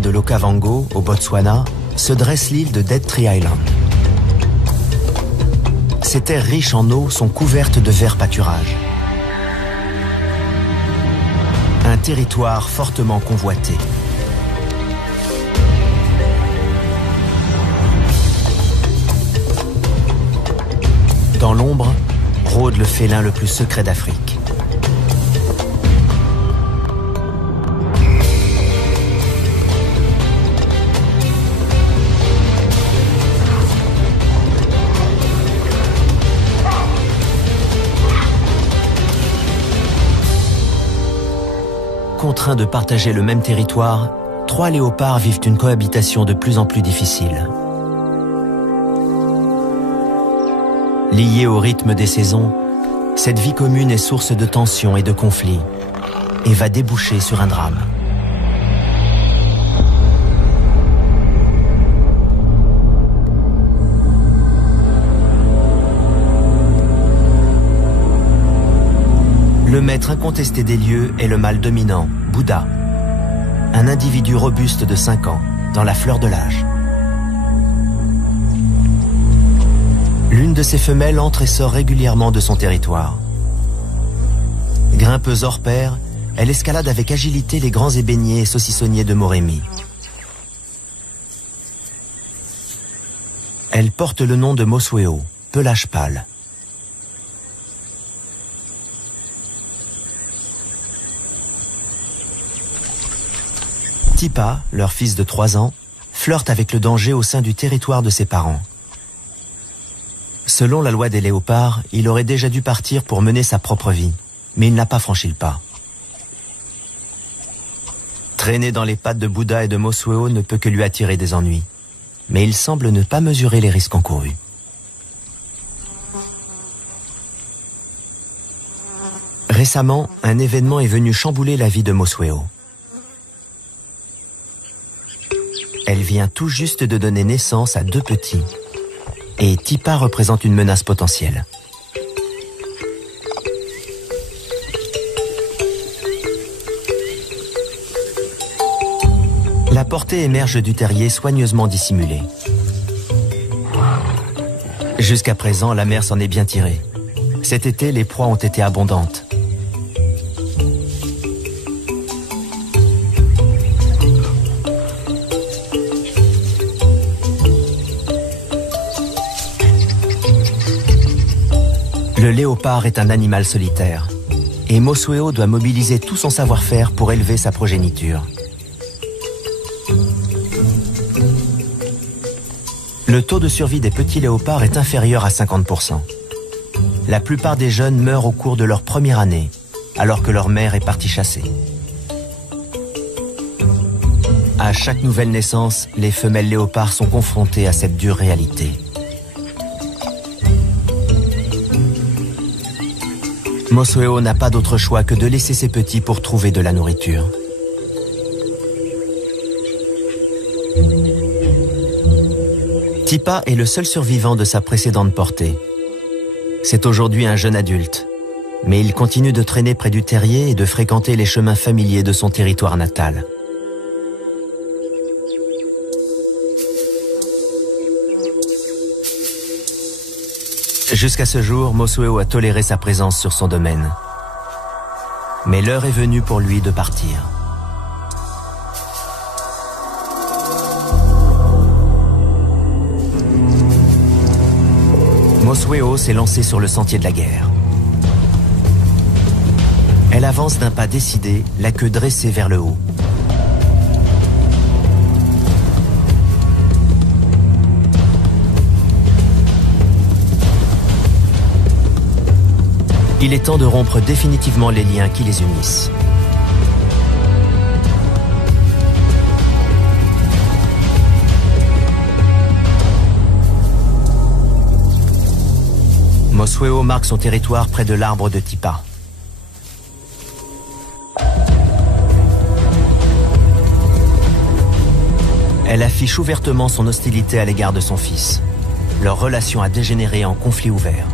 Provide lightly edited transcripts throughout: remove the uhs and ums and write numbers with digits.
de l'Okavango, au Botswana, se dresse l'île de Dead Tree Island. Ces terres riches en eau sont couvertes de verts pâturages. Un territoire fortement convoité. Dans l'ombre, rôde le félin le plus secret d'Afrique. Contraints de partager le même territoire, 3 léopards vivent une cohabitation de plus en plus difficile. Liée au rythme des saisons, cette vie commune est source de tensions et de conflits et va déboucher sur un drame. Le maître incontesté des lieux est le mâle dominant, Bouddha, un individu robuste de 5 ans, dans la fleur de l'âge. L'une de ses femelles entre et sort régulièrement de son territoire. Grimpeuse hors pair, elle escalade avec agilité les grands ébéniers et saucissonniers de Moremi. Elle porte le nom de Mosweo, pelage pâle. Tipa, leur fils de 3 ans, flirte avec le danger au sein du territoire de ses parents. Selon la loi des léopards, il aurait déjà dû partir pour mener sa propre vie, mais il n'a pas franchi le pas. Traîner dans les pattes de Bouddha et de Mosweo ne peut que lui attirer des ennuis, mais il semble ne pas mesurer les risques encourus. Récemment, un événement est venu chambouler la vie de Mosweo. Elle vient tout juste de donner naissance à 2 petits. Et Tipa représente une menace potentielle. La portée émerge du terrier soigneusement dissimulée. Jusqu'à présent, la mère s'en est bien tirée. Cet été, les proies ont été abondantes. Le léopard est un animal solitaire, et Mosweo doit mobiliser tout son savoir-faire pour élever sa progéniture. Le taux de survie des petits léopards est inférieur à 50%. La plupart des jeunes meurent au cours de leur première année, alors que leur mère est partie chasser. À chaque nouvelle naissance, les femelles léopards sont confrontées à cette dure réalité. Mosweo n'a pas d'autre choix que de laisser ses petits pour trouver de la nourriture. Tipa est le seul survivant de sa précédente portée. C'est aujourd'hui un jeune adulte, mais il continue de traîner près du terrier et de fréquenter les chemins familiers de son territoire natal. Jusqu'à ce jour, Mosweo a toléré sa présence sur son domaine. Mais l'heure est venue pour lui de partir. Mosweo s'est lancée sur le sentier de la guerre. Elle avance d'un pas décidé, la queue dressée vers le haut. Il est temps de rompre définitivement les liens qui les unissent. Mosweo marque son territoire près de l'arbre de Tipa. Elle affiche ouvertement son hostilité à l'égard de son fils. Leur relation a dégénéré en conflit ouvert.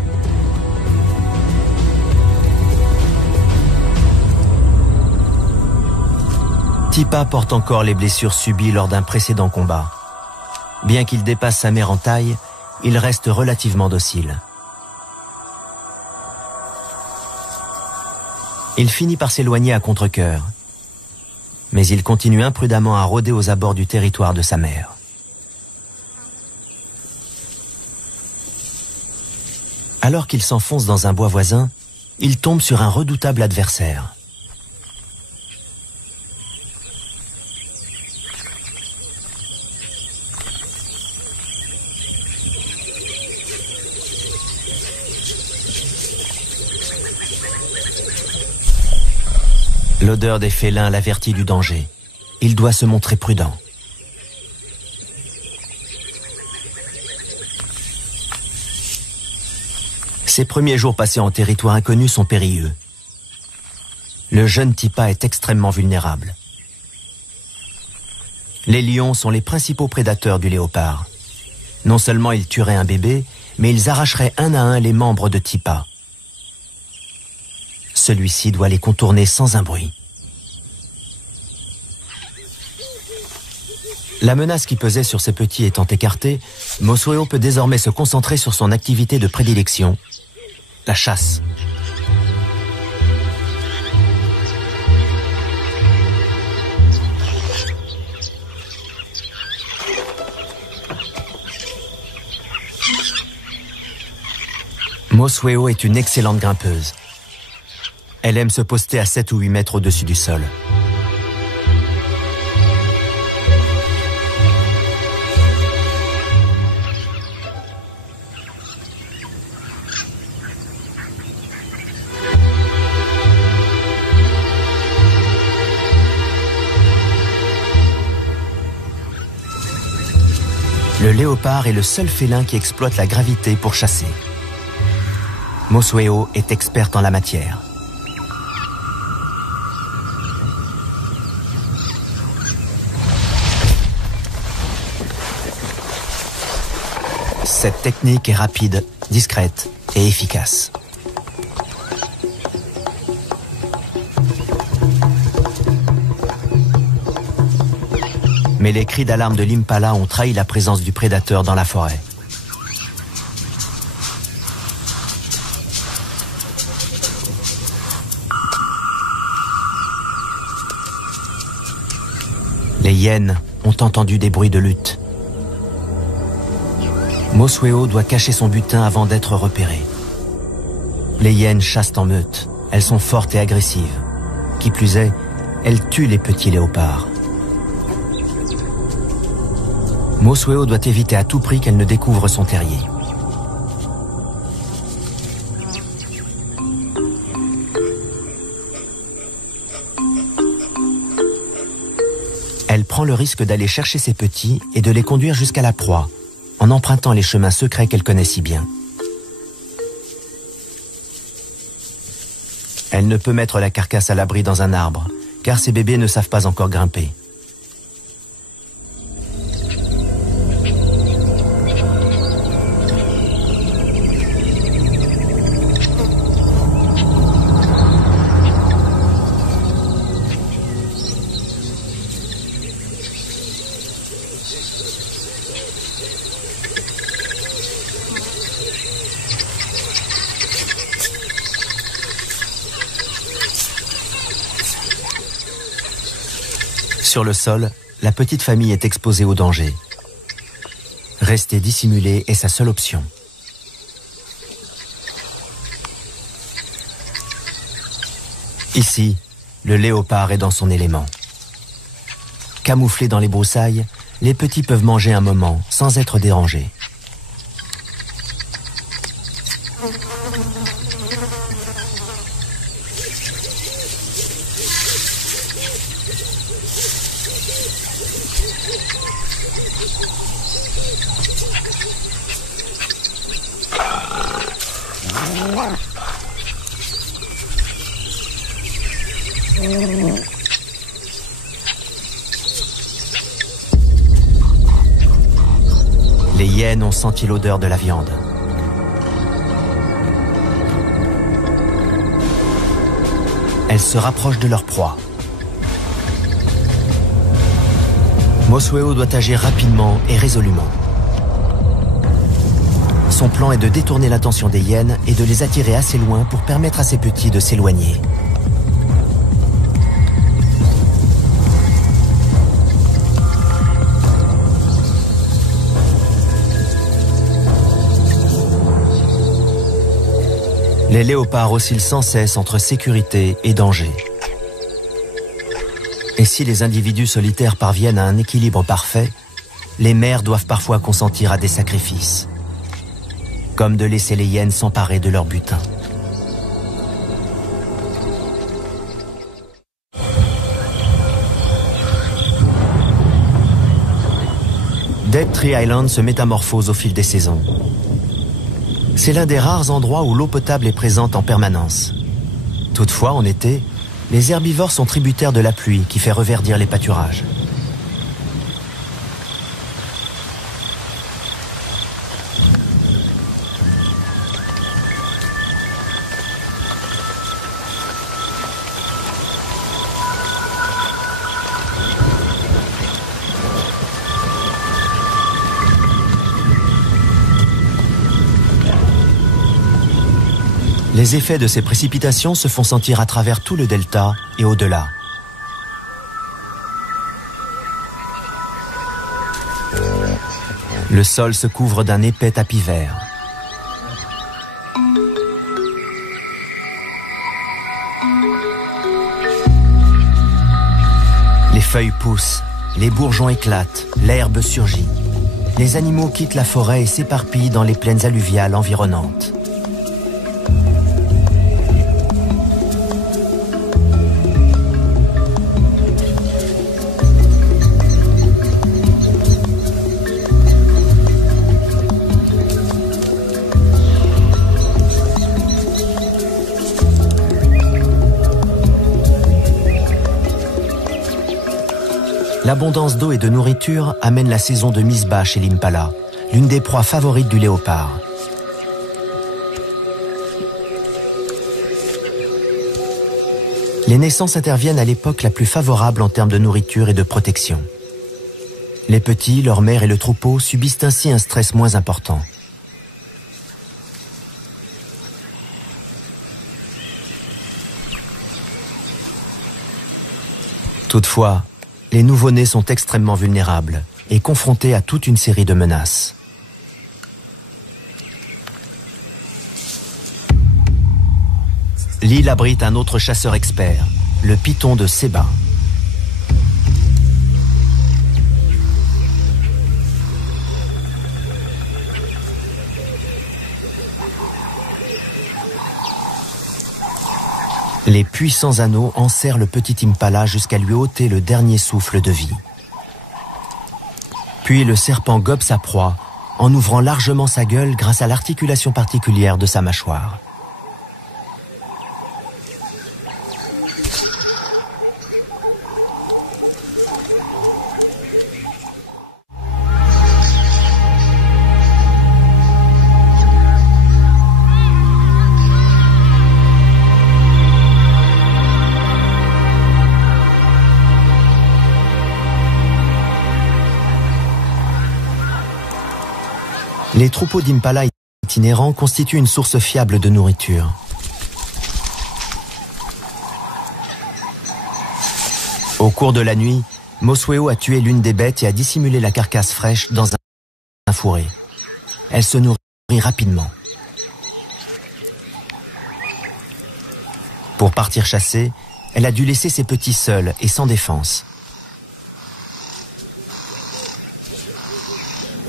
Tipa porte encore les blessures subies lors d'un précédent combat. Bien qu'il dépasse sa mère en taille, il reste relativement docile. Il finit par s'éloigner à contre-cœur, mais il continue imprudemment à rôder aux abords du territoire de sa mère. Alors qu'il s'enfonce dans un bois voisin, il tombe sur un redoutable adversaire. L'odeur des félins l'avertit du danger. Il doit se montrer prudent. Ses premiers jours passés en territoire inconnu sont périlleux. Le jeune Tipa est extrêmement vulnérable. Les lions sont les principaux prédateurs du léopard. Non seulement ils tueraient un bébé, mais ils arracheraient un à un les membres de Tipa. Celui-ci doit les contourner sans un bruit. La menace qui pesait sur ses petits étant écartée, Mosweo peut désormais se concentrer sur son activité de prédilection, la chasse. Mosweo est une excellente grimpeuse. Elle aime se poster à 7 ou 8 mètres au-dessus du sol. Le léopard est le seul félin qui exploite la gravité pour chasser. Mosweo est experte en la matière. Cette technique est rapide, discrète et efficace. Mais les cris d'alarme de l'impala ont trahi la présence du prédateur dans la forêt. Les hyènes ont entendu des bruits de lutte. Mosweo doit cacher son butin avant d'être repéré. Les hyènes chassent en meute. Elles sont fortes et agressives. Qui plus est, elles tuent les petits léopards. Mosweo doit éviter à tout prix qu'elle ne découvre son terrier. Elle prend le risque d'aller chercher ses petits et de les conduire jusqu'à la proie, en empruntant les chemins secrets qu'elle connaît si bien. Elle ne peut mettre la carcasse à l'abri dans un arbre, car ses bébés ne savent pas encore grimper. Sur le sol, la petite famille est exposée au danger. Rester dissimulé est sa seule option. Ici, le léopard est dans son élément. Camouflés dans les broussailles, les petits peuvent manger un moment sans être dérangés. Les hyènes ont senti l'odeur de la viande. Elles se rapprochent de leur proie. Mosueo doit agir rapidement et résolument. Son plan est de détourner l'attention des hyènes et de les attirer assez loin pour permettre à ses petits de s'éloigner. Les léopards oscillent sans cesse entre sécurité et danger. Et si les individus solitaires parviennent à un équilibre parfait, les mères doivent parfois consentir à des sacrifices, comme de laisser les hyènes s'emparer de leur butin. Dead Tree Island se métamorphose au fil des saisons. C'est l'un des rares endroits où l'eau potable est présente en permanence. Toutefois, en été, les herbivores sont tributaires de la pluie qui fait reverdir les pâturages. Les effets de ces précipitations se font sentir à travers tout le delta et au-delà. Le sol se couvre d'un épais tapis vert. Les feuilles poussent, les bourgeons éclatent, l'herbe surgit. Les animaux quittent la forêt et s'éparpillent dans les plaines alluviales environnantes. L'abondance d'eau et de nourriture amène la saison de mise-bas chez l'impala, l'une des proies favorites du léopard. Les naissances interviennent à l'époque la plus favorable en termes de nourriture et de protection. Les petits, leur mère et le troupeau subissent ainsi un stress moins important. Toutefois, les nouveau-nés sont extrêmement vulnérables et confrontés à toute une série de menaces. L'île abrite un autre chasseur expert, le python de Seba. Les puissants anneaux enserrent le petit impala jusqu'à lui ôter le dernier souffle de vie. Puis le serpent gobe sa proie en ouvrant largement sa gueule grâce à l'articulation particulière de sa mâchoire. Les troupeaux d'impala itinérants constituent une source fiable de nourriture. Au cours de la nuit, Mosueo a tué l'une des bêtes et a dissimulé la carcasse fraîche dans un fourré. Elle se nourrit rapidement. Pour partir chasser, elle a dû laisser ses petits seuls et sans défense.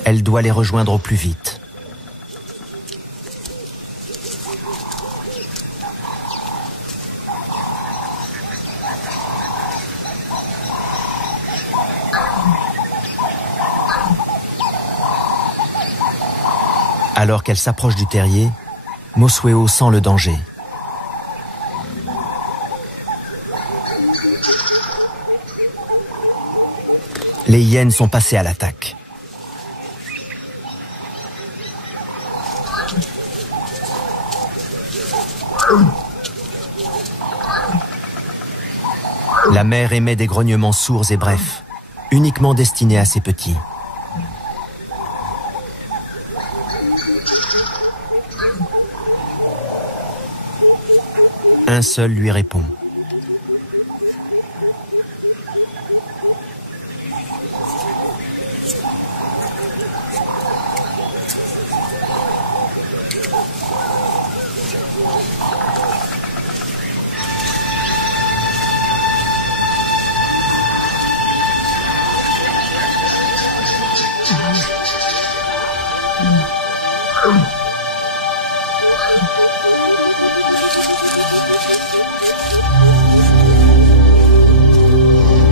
Elle doit les rejoindre au plus vite. Alors qu'elle s'approche du terrier, Mosueo sent le danger. Les hyènes sont passées à l'attaque. La mère émet des grognements sourds et brefs. uniquement destiné à ses petits. Un seul lui répond.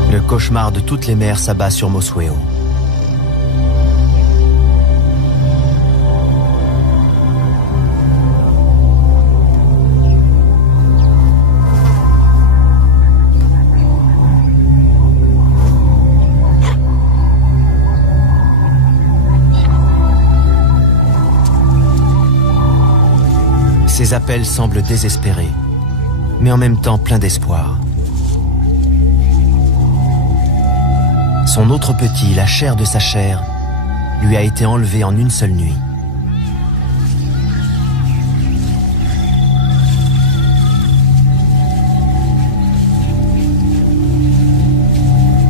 Le cauchemar de toutes les mères s'abat sur Mosueo. Ses appels semblent désespérés, mais en même temps pleins d'espoir. Son autre petit, la chair de sa chair, lui a été enlevée en une seule nuit.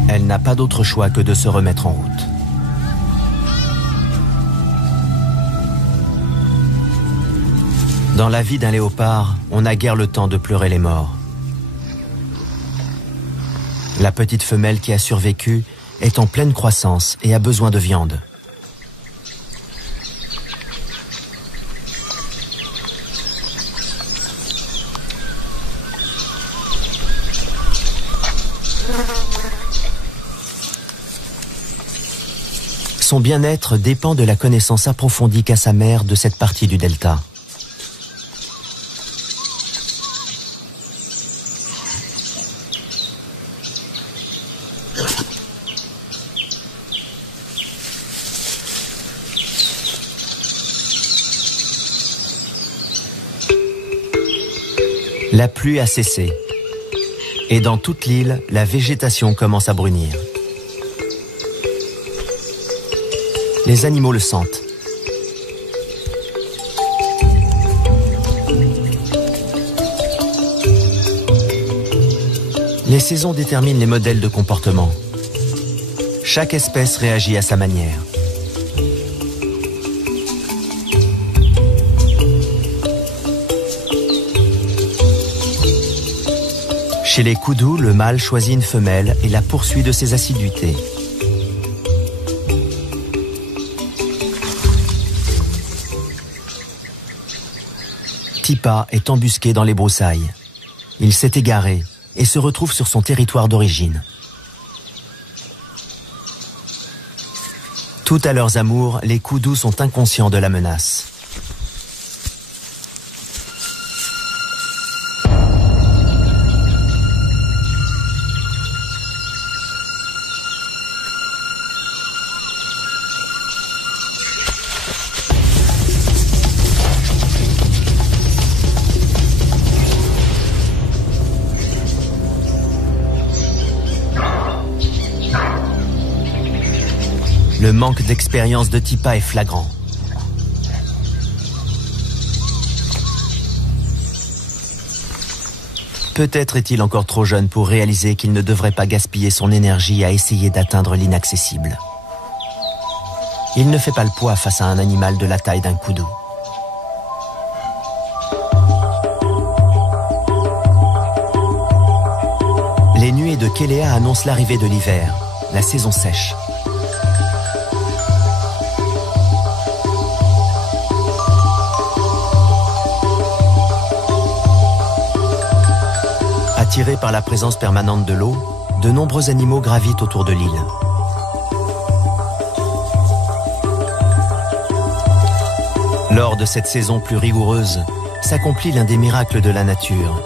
Elle n'a pas d'autre choix que de se remettre en route. Dans la vie d'un léopard, on n'a guère le temps de pleurer les morts. La petite femelle qui a survécu est en pleine croissance et a besoin de viande. Son bien-être dépend de la connaissance approfondie qu'a sa mère de cette partie du delta. La pluie a cessé, et dans toute l'île, la végétation commence à brunir. Les animaux le sentent. Les saisons déterminent les modèles de comportement. Chaque espèce réagit à sa manière. Chez les koudous, le mâle choisit une femelle et la poursuit de ses assiduités. Tipa est embusqué dans les broussailles. Il s'est égaré et se retrouve sur son territoire d'origine. Tout à leurs amours, les koudous sont inconscients de la menace. Le manque d'expérience de Tipa est flagrant. Peut-être est-il encore trop jeune pour réaliser qu'il ne devrait pas gaspiller son énergie à essayer d'atteindre l'inaccessible. Il ne fait pas le poids face à un animal de la taille d'un koudou. Les nuées de Kelea annoncent l'arrivée de l'hiver, la saison sèche. Attirés par la présence permanente de l'eau, de nombreux animaux gravitent autour de l'île. Lors de cette saison plus rigoureuse, s'accomplit l'un des miracles de la nature.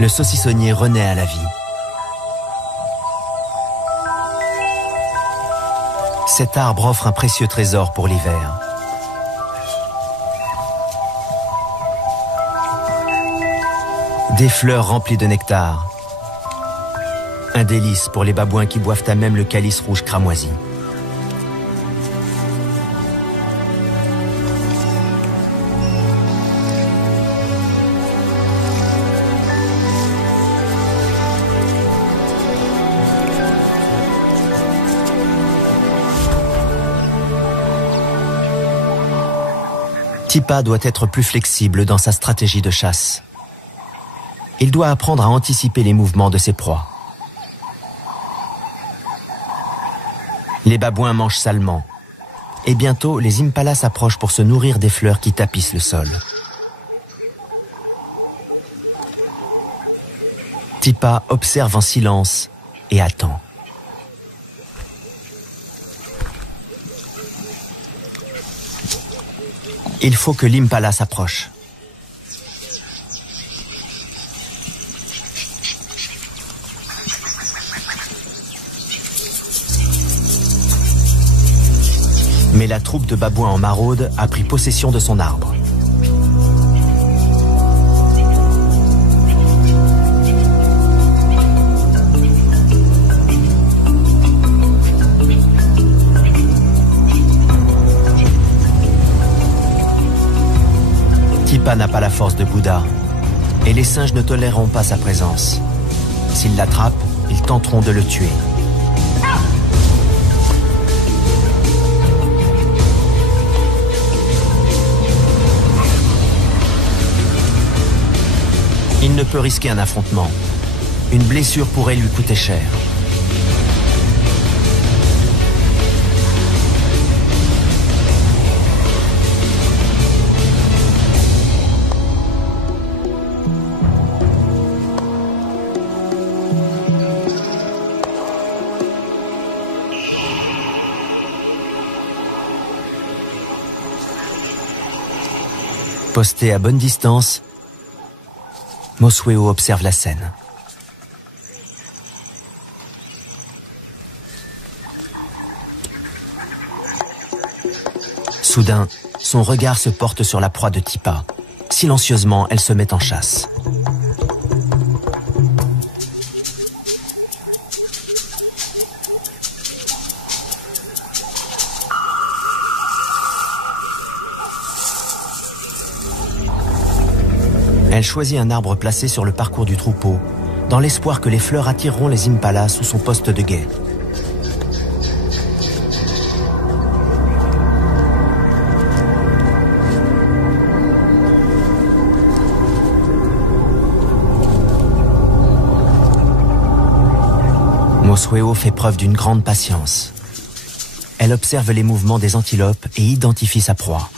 Le saucissonnier renaît à la vie. Cet arbre offre un précieux trésor pour l'hiver. Des fleurs remplies de nectar. Un délice pour les babouins qui boivent à même le calice rouge cramoisi. Tipa doit être plus flexible dans sa stratégie de chasse. Il doit apprendre à anticiper les mouvements de ses proies. Les babouins mangent salement. Et bientôt, les impalas s'approchent pour se nourrir des fleurs qui tapissent le sol. Tipa observe en silence et attend. Il faut que l'impala s'approche. Mais la troupe de babouins en maraude a pris possession de son arbre. Tipa n'a pas la force de Bouddha, et les singes ne toléreront pas sa présence. S'ils l'attrapent, ils tenteront de le tuer. Il ne peut risquer un affrontement. Une blessure pourrait lui coûter cher. Posté à bonne distance, Mosweo observe la scène. Soudain, son regard se porte sur la proie de Tipa. Silencieusement, elle se met en chasse. Elle choisit un arbre placé sur le parcours du troupeau, dans l'espoir que les fleurs attireront les impalas sous son poste de guet. Mosweo fait preuve d'une grande patience. Elle observe les mouvements des antilopes et identifie sa proie.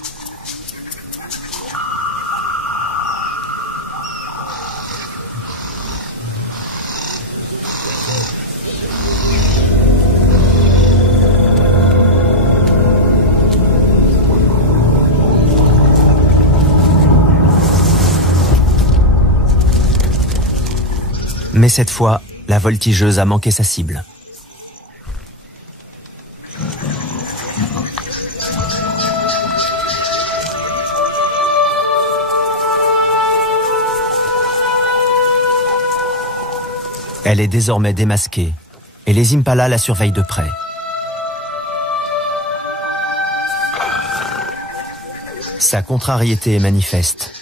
Mais cette fois, la voltigeuse a manqué sa cible. Elle est désormais démasquée et les impalas la surveillent de près. Sa contrariété est manifeste.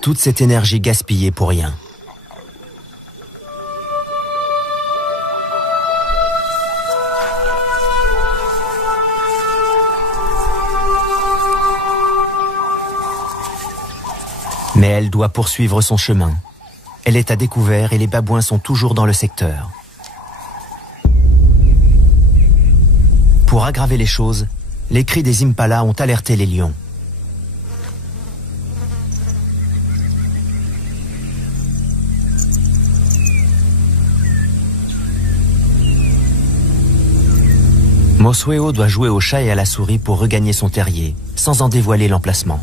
Toute cette énergie gaspillée pour rien. Mais elle doit poursuivre son chemin. Elle est à découvert et les babouins sont toujours dans le secteur. Pour aggraver les choses, les cris des impalas ont alerté les lions. Mosweo doit jouer au chat et à la souris pour regagner son terrier, sans en dévoiler l'emplacement.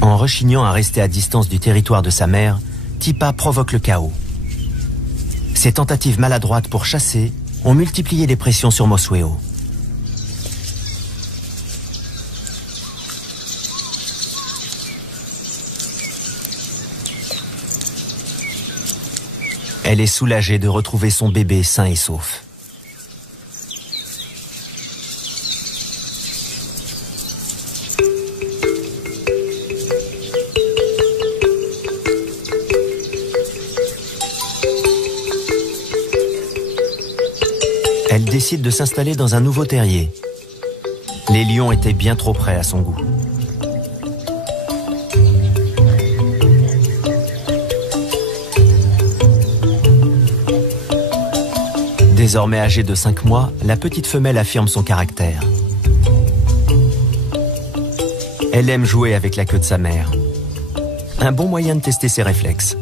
En rechignant à rester à distance du territoire de sa mère, Tipa provoque le chaos. Ses tentatives maladroites pour chasser ont multiplié les pressions sur Mosweo. Elle est soulagée de retrouver son bébé sain et sauf. Elle décide de s'installer dans un nouveau terrier. Les lions étaient bien trop près à son goût. Désormais âgée de 5 mois, la petite femelle affirme son caractère. Elle aime jouer avec la queue de sa mère. Un bon moyen de tester ses réflexes.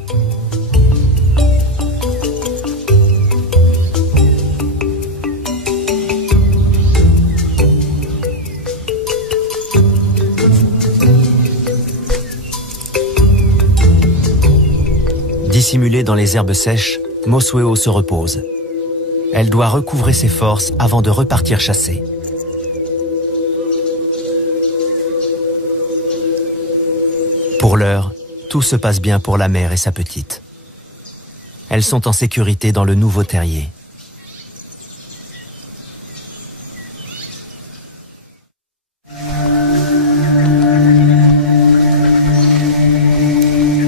Dissimulée dans les herbes sèches, Mosueo se repose. Elle doit recouvrer ses forces avant de repartir chasser. Pour l'heure, tout se passe bien pour la mère et sa petite. Elles sont en sécurité dans le nouveau terrier.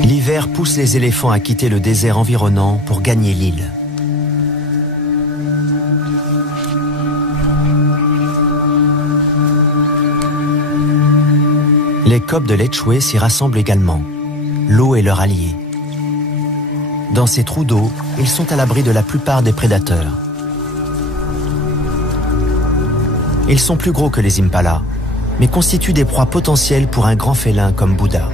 L'hiver pousse les éléphants à quitter le désert environnant pour gagner l'île. Les coqs de Lechwe s'y rassemblent également. L'eau est leur allié. Dans ces trous d'eau, ils sont à l'abri de la plupart des prédateurs. Ils sont plus gros que les impalas, mais constituent des proies potentielles pour un grand félin comme Bouddha.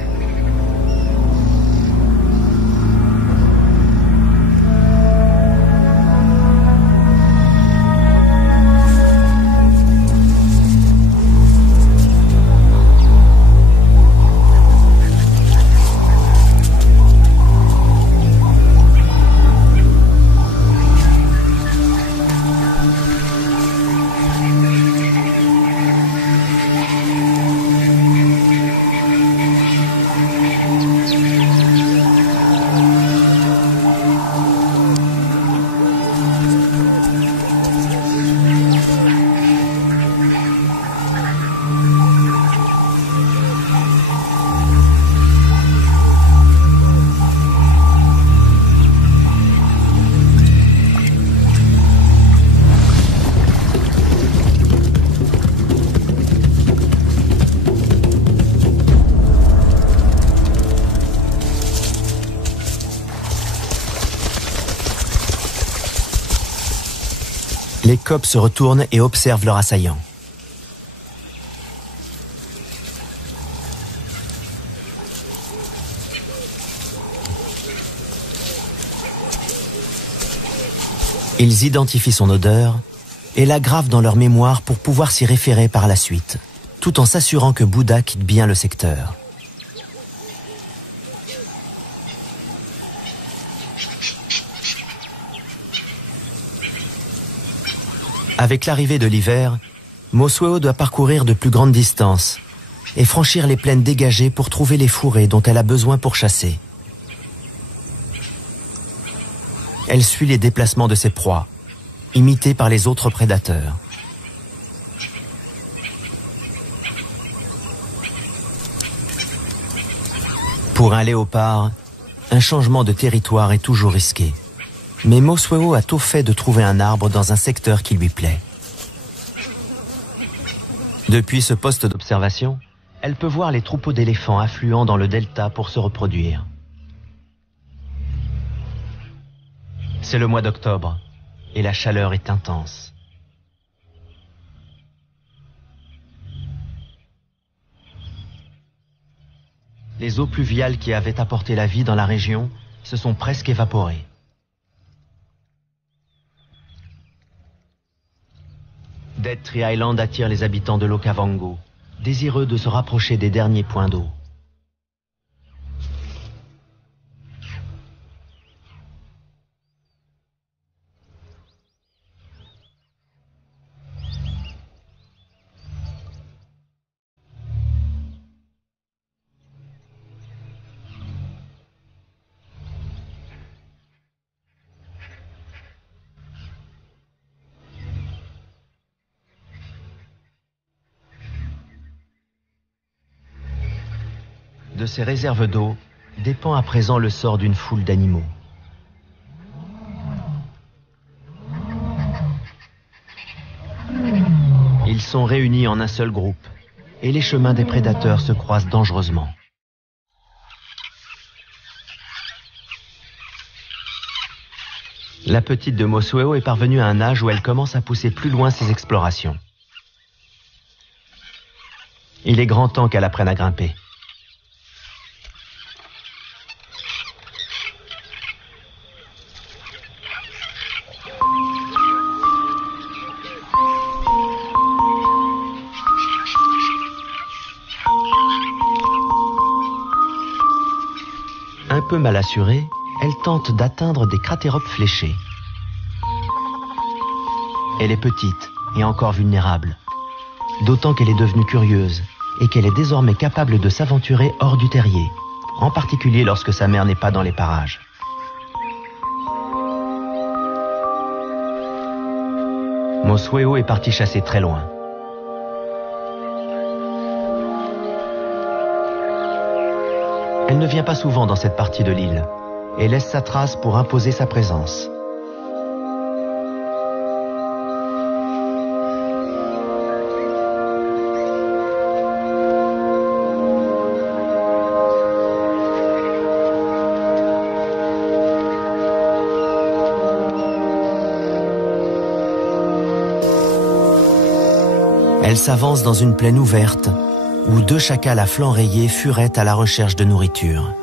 Les coqs se retournent et observent leur assaillant. Ils identifient son odeur et la gravent dans leur mémoire pour pouvoir s'y référer par la suite, tout en s'assurant que Bouddha quitte bien le secteur. Avec l'arrivée de l'hiver, Mosueo doit parcourir de plus grandes distances et franchir les plaines dégagées pour trouver les fourrés dont elle a besoin pour chasser. Elle suit les déplacements de ses proies, imitées par les autres prédateurs. Pour un léopard, un changement de territoire est toujours risqué. Mais Mosueo a tôt fait de trouver un arbre dans un secteur qui lui plaît. Depuis ce poste d'observation, elle peut voir les troupeaux d'éléphants affluant dans le delta pour se reproduire. C'est le mois d'octobre et la chaleur est intense. Les eaux pluviales qui avaient apporté la vie dans la région se sont presque évaporées. Dead Tree Island attire les habitants de l'Okavango, désireux de se rapprocher des derniers points d'eau. De ces réserves d'eau dépend à présent le sort d'une foule d'animaux. Ils sont réunis en un seul groupe et les chemins des prédateurs se croisent dangereusement. La petite de Mosueo est parvenue à un âge où elle commence à pousser plus loin ses explorations. Il est grand temps qu'elle apprenne à grimper. Un peu mal assurée, elle tente d'atteindre des cratéropes fléchés. Elle est petite et encore vulnérable, d'autant qu'elle est devenue curieuse et qu'elle est désormais capable de s'aventurer hors du terrier, en particulier lorsque sa mère n'est pas dans les parages. Mosueo est partie chasser très loin. Elle ne vient pas souvent dans cette partie de l'île et laisse sa trace pour imposer sa présence. Elle s'avance dans une plaine ouverte où 2 chacals à flancs rayés furettent à la recherche de nourriture.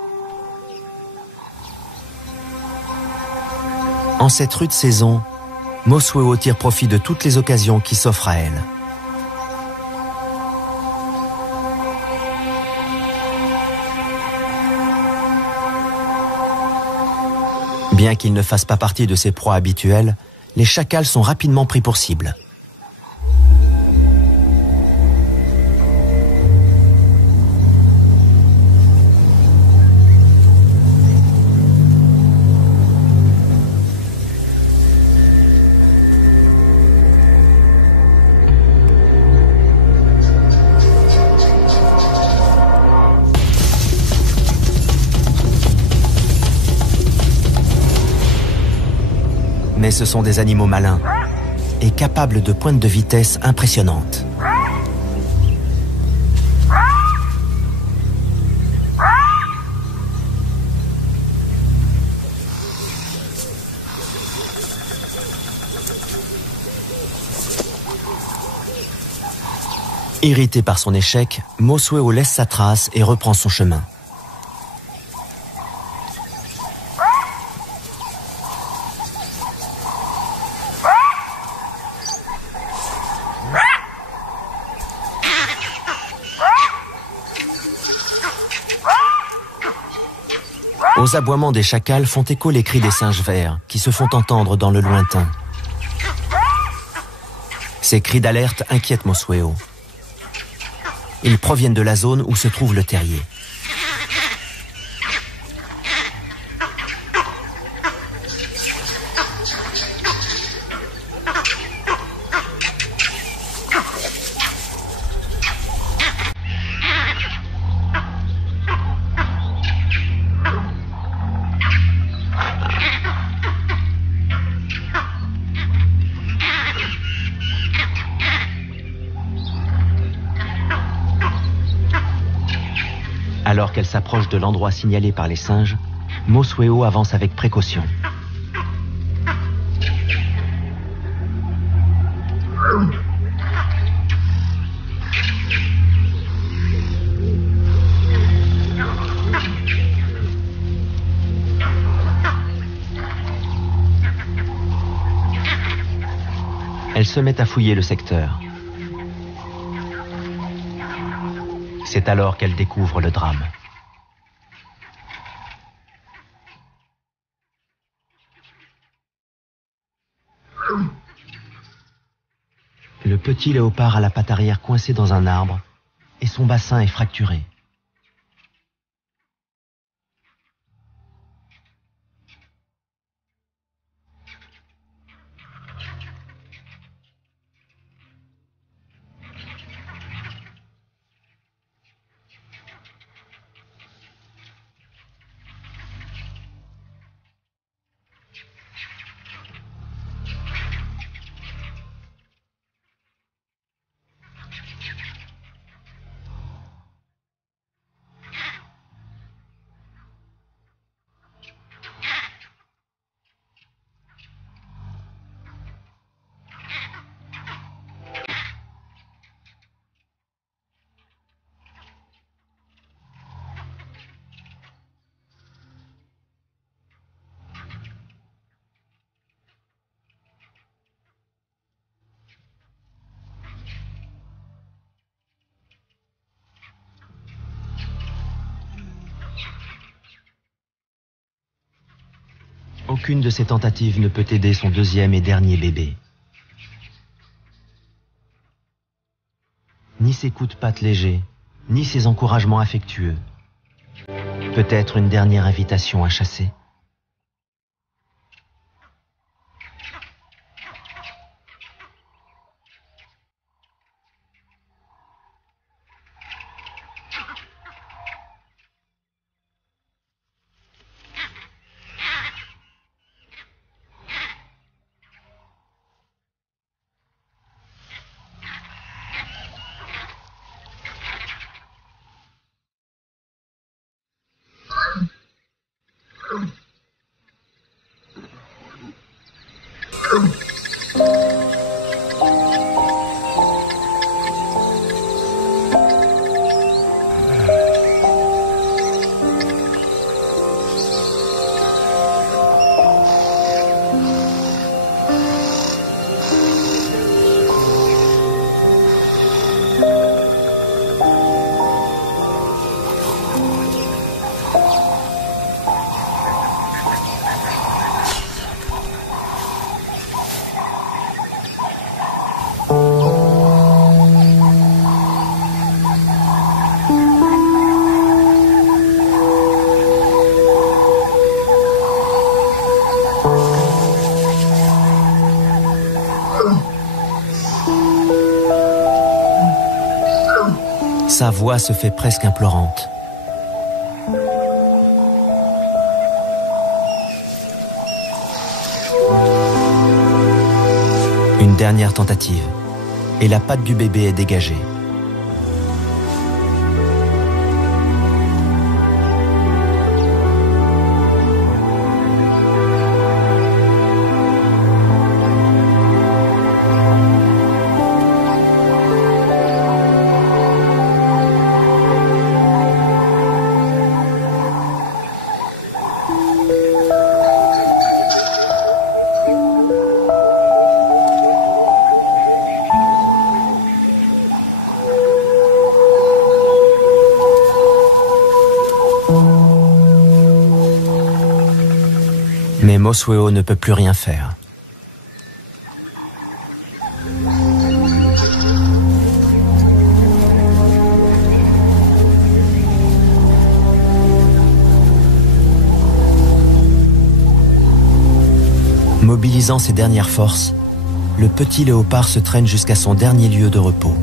En cette rude saison, Mosueo tire profit de toutes les occasions qui s'offrent à elle. Bien qu'ils ne fassent pas partie de ses proies habituelles, les chacals sont rapidement pris pour cible. Mais ce sont des animaux malins et capables de pointes de vitesse impressionnantes. Irrité par son échec, Mosueo laisse sa trace et reprend son chemin. Aux aboiements des chacals font écho les cris des singes verts qui se font entendre dans le lointain. Ces cris d'alerte inquiètent Mosueo. Ils proviennent de la zone où se trouve le terrier. Alors qu'elle s'approche de l'endroit signalé par les singes, Mosueo avance avec précaution. Elle se met à fouiller le secteur. C'est alors qu'elle découvre le drame. Le petit léopard a la patte arrière coincée dans un arbre et son bassin est fracturé. aucune de ces tentatives ne peut aider son deuxième et dernier bébé. Ni ses coups de patte légers, ni ses encouragements affectueux. Peut-être une dernière invitation à chasser. Sa voix se fait presque implorante. Une dernière tentative, et la patte du bébé est dégagée. Mais Mosweo ne peut plus rien faire. Mobilisant ses dernières forces, le petit léopard se traîne jusqu'à son dernier lieu de repos.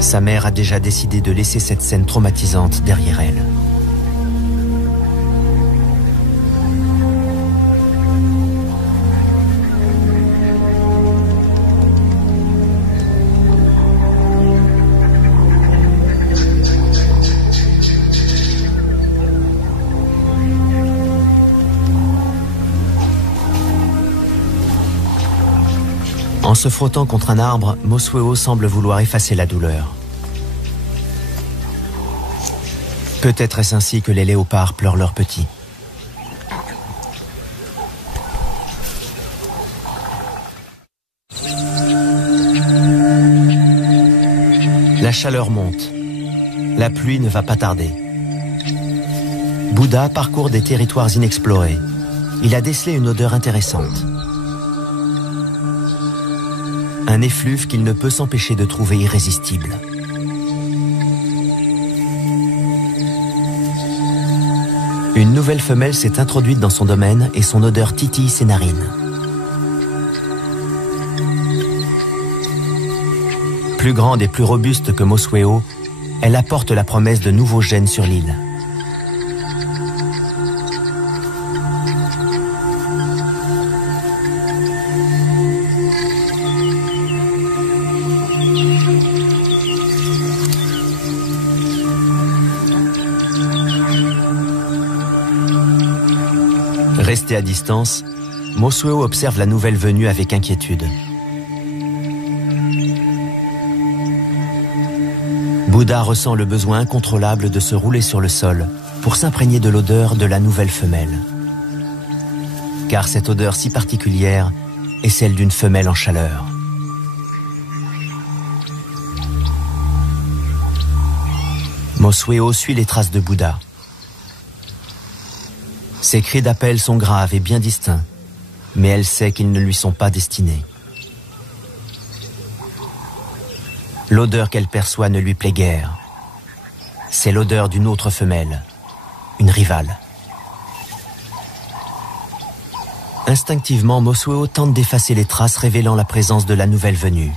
Sa mère a déjà décidé de laisser cette scène traumatisante derrière elle. En se frottant contre un arbre, Mosweo semble vouloir effacer la douleur. Peut-être est-ce ainsi que les léopards pleurent leurs petits. La chaleur monte. La pluie ne va pas tarder. Bouddha parcourt des territoires inexplorés. Il a décelé une odeur intéressante. Un effluve qu'il ne peut s'empêcher de trouver irrésistible. Une nouvelle femelle s'est introduite dans son domaine et son odeur titille ses narines. Plus grande et plus robuste que Mosweo, elle apporte la promesse de nouveaux gènes sur l'île. Resté à distance, Mosweo observe la nouvelle venue avec inquiétude. Bouddha ressent le besoin incontrôlable de se rouler sur le sol pour s'imprégner de l'odeur de la nouvelle femelle. Car cette odeur si particulière est celle d'une femelle en chaleur. Mosweo suit les traces de Bouddha. Ses cris d'appel sont graves et bien distincts, mais elle sait qu'ils ne lui sont pas destinés. L'odeur qu'elle perçoit ne lui plaît guère. C'est l'odeur d'une autre femelle, une rivale. Instinctivement, Mosuo tente d'effacer les traces révélant la présence de la nouvelle venue.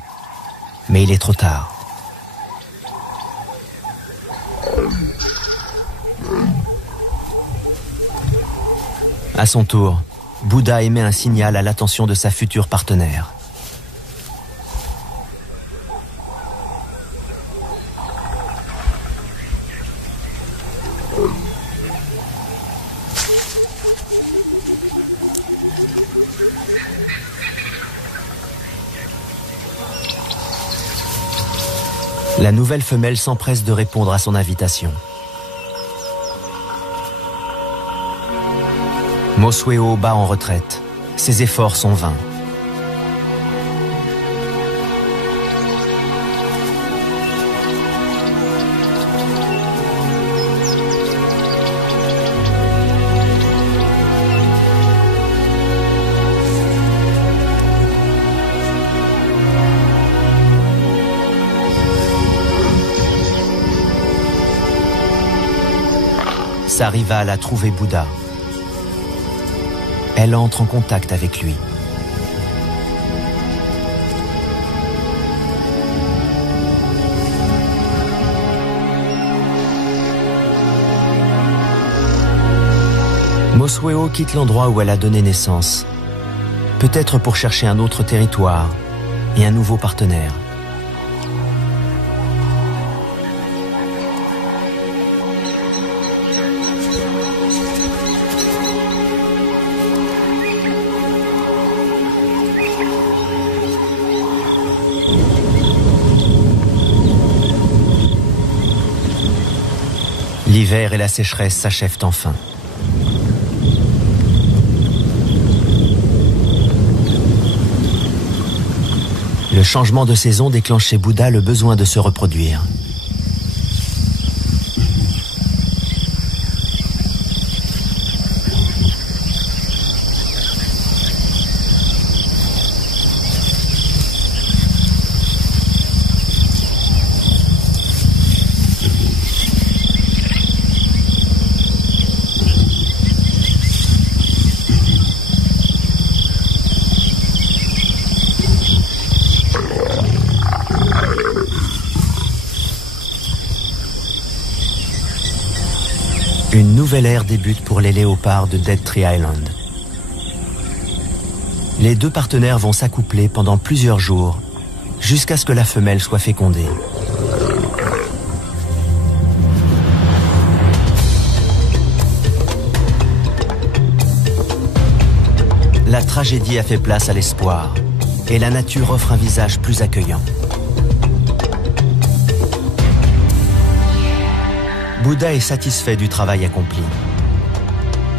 Mais il est trop tard. À son tour, Bouddha émet un signal à l'attention de sa future partenaire. La nouvelle femelle s'empresse de répondre à son invitation. Mosuo bat en retraite. Ses efforts sont vains. Sa rivale a trouvé Bouddha. Elle entre en contact avec lui. Mosuo quitte l'endroit où elle a donné naissance, peut-être pour chercher un autre territoire et un nouveau partenaire. L'hiver et la sécheresse s'achèvent enfin. Le changement de saison déclenche chez Bouddha le besoin de se reproduire. Une nouvelle ère débute pour les léopards de Dead Tree Island. Les deux partenaires vont s'accoupler pendant plusieurs jours, jusqu'à ce que la femelle soit fécondée. La tragédie a fait place à l'espoir, et la nature offre un visage plus accueillant. Bouddha est satisfait du travail accompli.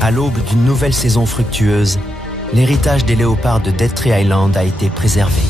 À l'aube d'une nouvelle saison fructueuse, l'héritage des léopards de Dead Tree Island a été préservé.